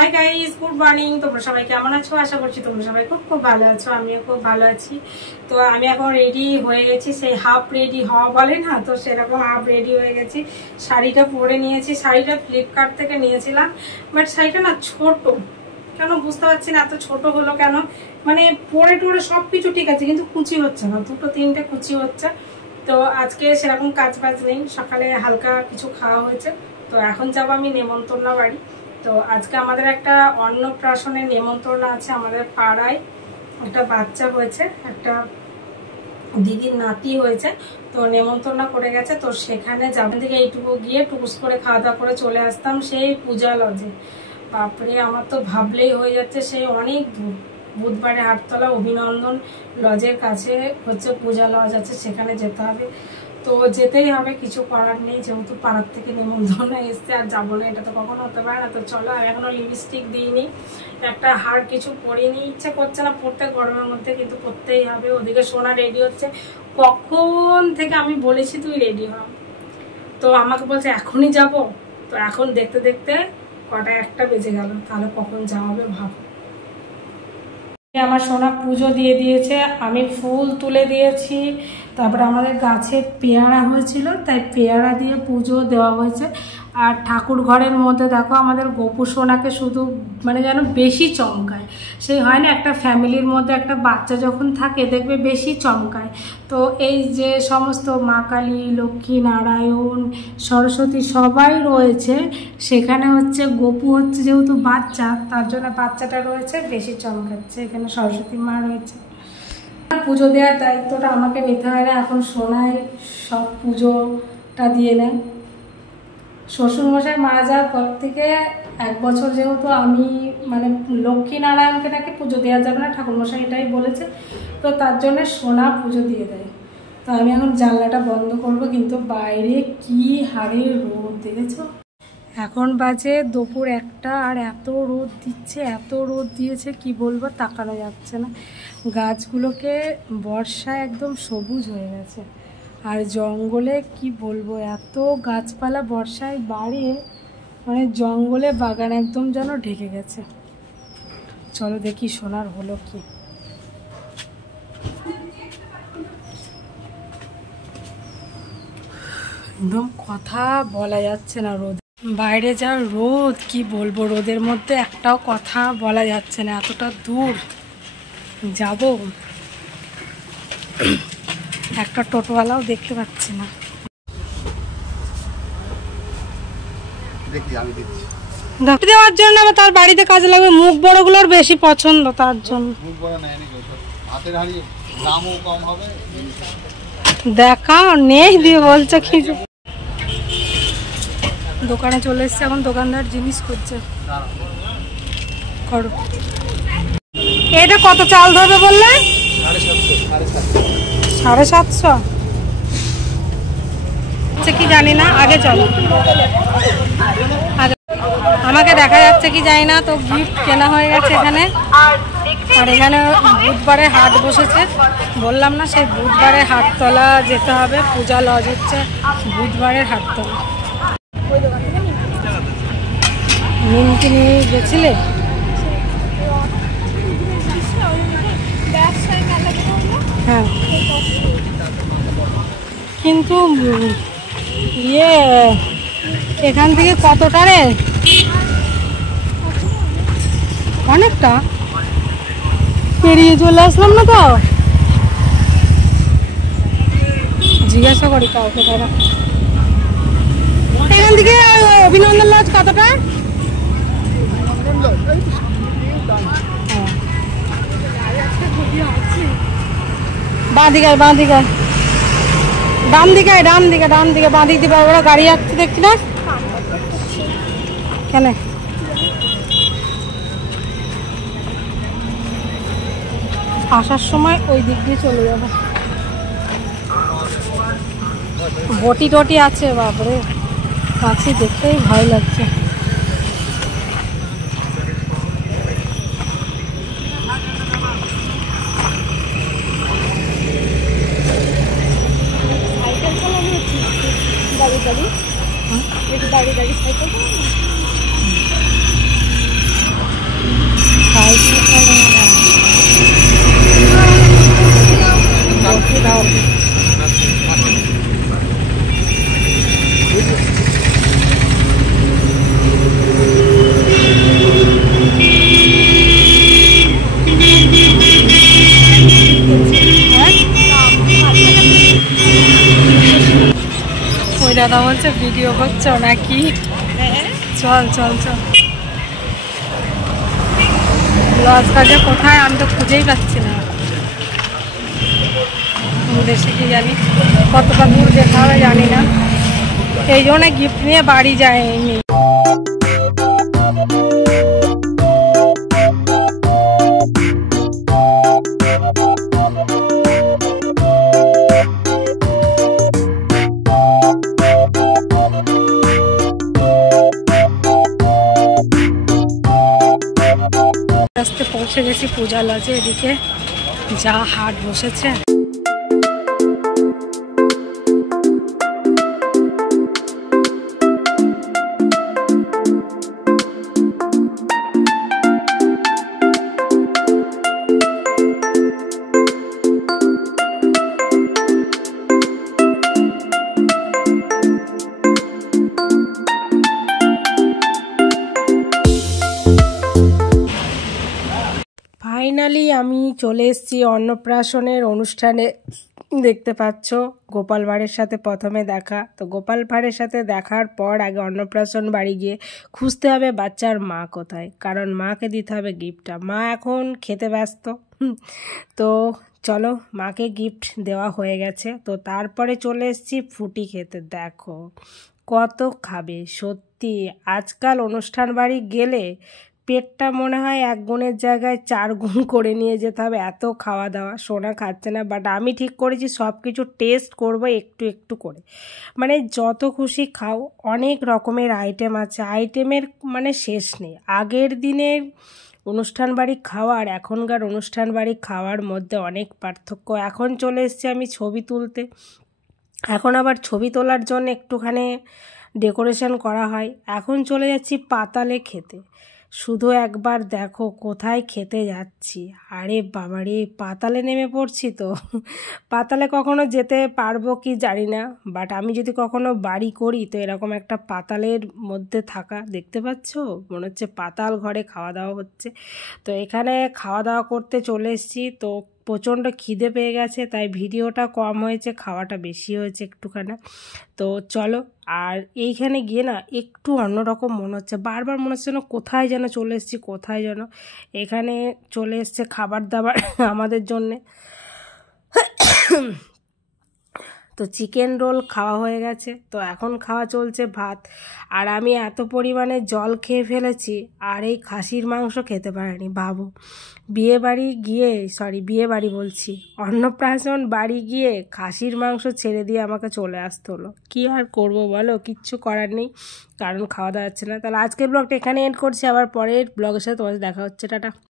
Hi guys, good morning. তোমরা সবাই কেমন আছো? আশা করছি তোমরা সবাই খুব ভালো আছো। আমিও খুব ভালো আছি। তো আমি এখন রেডি হয়ে গেছি, সেই হাফ রেডি হওয়া বলে না, তো সেরকম হাফ রেডি হয়ে গেছি। শাড়িটা পরে নিয়েছি, শাড়িটা ফ্লিপকার্ট থেকে নিয়েছিলাম, বাট শাড়িটা না ছোট, কেন বুঝতে পারছি না এত ছোট হলো কেন। মানে পরে টোরে সব কিছু ঠিক আছে, কিন্তু কুচি হচ্ছে না, দুটো তিনটে কুচি হচ্ছে। তো আজকে সেরকম কাজ বাজ নেই, সকালে হালকা কিছু খাওয়া হয়েছে। তো এখন যাবো আমি নেমন্তন্ন বাড়ি। তো আজকে আমাদের একটা অন্নপ্রাশনের নেমন্তন্ন আছে। আমাদের পাড়ায় একটা বাচ্চা হয়েছে, একটা দিদির নাতি হয়েছে, তো নেমন্তন্ন করে গেছে। তো সেখানে যাবেন থেকে এইটুকু গিয়ে টুকুস করে খাওয়া দাওয়া করে চলে আসতাম সেই পূজা লজে। বাপরে, আমার তো ভাবলেই হয়ে যাচ্ছে সেই অনেক দূর। বুধবারে হাটতলা অভিনন্দন লজের কাছে হচ্ছে পূজা লজ আছে, সেখানে যেতে হবে। তো যেতেই হবে, কিছু করার নেই, যেহেতু পাড়ার থেকে নিমন্ত্রণ এসছে, আর যাবো না এটা তো কখনো হতে পারে না। তো চলো, আমি এখনো লিপস্টিক দিইনি, একটা হার কিছু পরিনি, ইচ্ছে করছে না পড়তে গরমের মধ্যে, কিন্তু পড়তেই হবে। ওদিকে সোনা রেডি হচ্ছে, কখন থেকে আমি বলেছি তুই রেডি হ, তো আমাকে বলছে এখনই যাব। তো এখন দেখতে দেখতে কটা একটা বেজে গেল, তাহলে কখন যাওয়া হবে ভাবো। আমার সোনা পুজো দিয়ে দিয়েছে, আমি ফুল তুলে দিয়েছি, তারপরে আমাদের গাছে পেয়ারা হয়েছিল, তাই পেয়ারা দিয়ে পুজো দেওয়া হয়েছে। আর ঠাকুর ঘরের মধ্যে দেখো আমাদের গোপু সোনাকে শুধু মানে যেন বেশি চমকায়। সেই হয় না, একটা ফ্যামিলির মধ্যে একটা বাচ্চা যখন থাকে দেখবে বেশি চমকায়। তো এই যে সমস্ত মা কালী, লক্ষ্মী নারায়ণ, সরস্বতী সবাই রয়েছে, সেখানে হচ্ছে গোপু হচ্ছে যেহেতু বাচ্চা, তার জন্য বাচ্চাটা রয়েছে বেশি চমকাচ্ছে। এখানে সরস্বতী মা রয়েছে। পুজো দেওয়ার দায়িত্বটা আমাকে নিতে হয় না, এখন সোনাই সব পুজোটা দিয়ে নেয়। শ্বশুরমশাই মারা যাওয়ার পর থেকে 1 বছর যেহেতু আমি মানে লক্ষ্মী নারায়ণকে নাকি পুজো দেওয়া যাবে না, ঠাকুরমশাই এটাই বলেছে, তো তার জন্য সোনা পুজো দিয়ে দেয়। তো আমি এখন জানলাটা বন্ধ করব, কিন্তু বাইরে কি হারে রোদ দেখেছো। এখন বাজে দুপুর 1টা, আর এত রোদ দিচ্ছে, এত রোদ দিয়েছে কি বলবো, তাকানো যাচ্ছে না। গাছগুলোকে বর্ষায় একদম সবুজ হয়ে গেছে, আর জঙ্গলে কি বলবো, এত গাছপালা বর্ষায় বাড়ে, মানে জঙ্গলে বাগান একদম যেন ঢেকে গেছে। চলো দেখি সোনার হলো কি। একদম কথা বলা যাচ্ছে না, রোদ বাইরে যা রোদ, কি বলবো, রোদের মধ্যে একটাও কথা বলা যাচ্ছে না, এতটা দূর যাব, একটা টোটোওয়ালাও দেখতে পাচ্ছি না। দেওয়ার জন্য আমার তার বাড়িতে কাজে লাগবে, মুখ বড়গুলোর বেশি পছন্দ, তার জন্য দেখা নেই দিয়ে বলছে কি। দোকানে চলে এসছে, এখন দোকানদার জিনিস করছে। করো, এটা কত চাল ধরবে বললে? 750 আচ্ছা, কি জানি না, আগে চলো। আমাকে দেখা যাচ্ছে কি জানি না, তো গিফট কেনা হয়ে গেছে এখানে। আর এখানে বুধবারে হাট বসেছে, বললাম না সেই বুধবারে হাটতলা যেতে হবে, পূজা লজ হচ্ছে বুধবারের হাটতলা। নিমকি নিয়ে গেছিলে? হ্যাঁ, কিন্তু ইয়ে এখান থেকে কতটা রে? অনেকটা পেরিয়ে চলে আসলাম না, তো জিজ্ঞাসা করি কাউকে তারা। এখান থেকে অভিনন্দন লজ কতটা? বাঁদিকে বাঁদিকে ডান দিকে ডান দিকে ডান দিকে বাঁ দিক দিয়ে ওরা গাড়ি যাচ্ছে, দেখছি না কেন? আসার সময় ওই দিক দিয়ে চলে যাবো। বটি টটি আছে, বাপরে কাছে দেখতেই ভয় লাগছে। দাঁড়িয়ে দাঁড়িয়ে সাইকেল দাদা বলছে ভিডিও করছো নাকি? চল চল চল। লজ কাজে কোথায় আমি তো খুঁজেই পাচ্ছি না। দেশে কি জানি কতটা দূর যেতে হবে জানি না, এই জন্য গিফট নিয়ে বাড়ি যায়নি। আস্তে পৌঁছে গেছি পূজা লজে। এদিকে যা হাট বসেছে। ফাইনালি আমি চলে এসেছি অন্নপ্রাশনের অনুষ্ঠানে। দেখতে পাচ্ছ গোপাল ভাঁড়ের সাথে প্রথমে দেখা। তো গোপাল ভাঁড়ের সাথে দেখার পর আগে অন্নপ্রাশন বাড়ি গিয়ে খুঁজতে হবে বাচ্চার মা কোথায়, কারণ মাকে দিতে হবে গিফটটা। মা এখন খেতে ব্যস্ত। তো চলো, মাকে গিফট দেওয়া হয়ে গেছে। তো তারপরে চলে এসেছি ফুটি খেতে। দেখো কত খাবে সত্যি। আজকাল অনুষ্ঠান বাড়ি গেলে পেটটা মনে হয় 1 গুণের জায়গায় 4 গুণ করে নিয়ে যেতে হবে, এত খাওয়া দাওয়া। সোনা খাচ্ছে না, বাট আমি ঠিক করেছি সব কিছু টেস্ট করবো একটু একটু করে। মানে যত খুশি খাও, অনেক রকমের আইটেম আছে, আইটেমের মানে শেষ নেই। আগের দিনের অনুষ্ঠান বাড়ি খাওয়ার এখনকার অনুষ্ঠান বাড়ি খাওয়ার মধ্যে অনেক পার্থক্য। এখন চলে এসেছি আমি ছবি তুলতে। এখন আবার ছবি তোলার জন্য একটুখানি ডেকোরেশন করা হয়। এখন চলে যাচ্ছি পাতালে খেতে। শুধু একবার দেখো কোথায় খেতে যাচ্ছি। আরে বাবারে, পাতালে নেমে পড়ছি। তো পাতালে কখনো যেতে পারবো কি জানি না, বাট আমি যদি কখনো বাড়ি করি তো এরকম একটা পাতালের মধ্যে থাকা। দেখতে পাচ্ছ মনে হচ্ছে পাতাল ঘরে খাওয়া দাওয়া হচ্ছে। তো এখানে খাওয়া দাওয়া করতে চলে এসেছি। তো প্রচণ্ড খিদে পেয়ে গেছে, তাই ভিডিওটা কম হয়েছে, খাওয়াটা বেশি হয়েছে একটুখানি। তো চলো, আর এইখানে গিয়ে না একটু অন্যরকম মনে হচ্ছে, বারবার মনে হচ্ছে না কোথায় যেন চলে এসেছি, কোথায় যেন। এখানে চলে এসছে খাবার দাবার আমাদের জন্যে। তো চিকেন রোল খাওয়া হয়ে গেছে। তো এখন খাওয়া চলছে ভাত। আর আমি এত পরিমাণে জল খেয়ে ফেলেছি, আর এই খাসির মাংস খেতে পারিনি। ভাবো, বিয়ে বাড়ি বলছি, অন্নপ্রাশন বাড়ি গিয়ে খাসির মাংস ছেড়ে দিয়ে আমাকে চলে আসতে হলো। কি আর করবো বলো, কিচ্ছু করার নেই, কারণ খাওয়া দাওয়া হচ্ছে না। তাহলে আজকের ব্লগটা এখানে এন্ড করছি, আবার পরের ব্লগের সাথে তোমাদের দেখা হচ্ছে। টাটা।